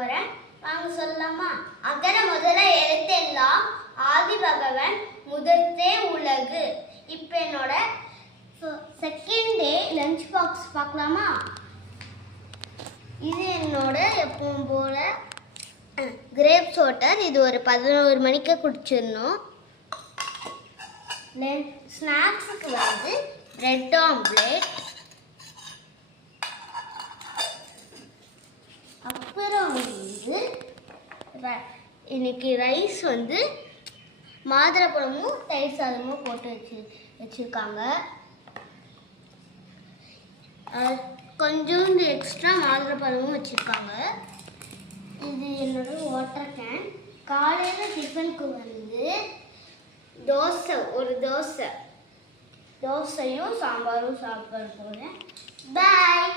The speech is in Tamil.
போறேன். வாங்க சொல்லலாமா? அகர முதல எழுத்தெல்லாம் ஆதி பகவன் முதற்றே உலகு. இப்போ என்னோட செகண்ட் டே லஞ்ச் பாக்ஸ் பார்க்கலாமா? இது என்னோட எப்பவும் போல கிரேப்ஸ் வாட்டர். இது ஒரு 11 மணிக்கு குடிச்சிடணும். ஸ்நாக்ஸுக்கு வந்து பிரெட் ஆம்லேட், அப்புறம் வந்து இன்னைக்கு ரைஸ் வந்து மாதுளப்பழமும் தயிர் சாதமும் போட்டு வச்சுருக்காங்க. கொஞ்சோண்டு எக்ஸ்ட்ரா மாதுளப்பழமும் வச்சுருக்காங்க. இது என்னோட வாட்டர் கேன். காலையில் டிஃபனுக்கு வந்து தோசையும் சாம்பாரும் சாப்பிட போகிறேன். பாய்.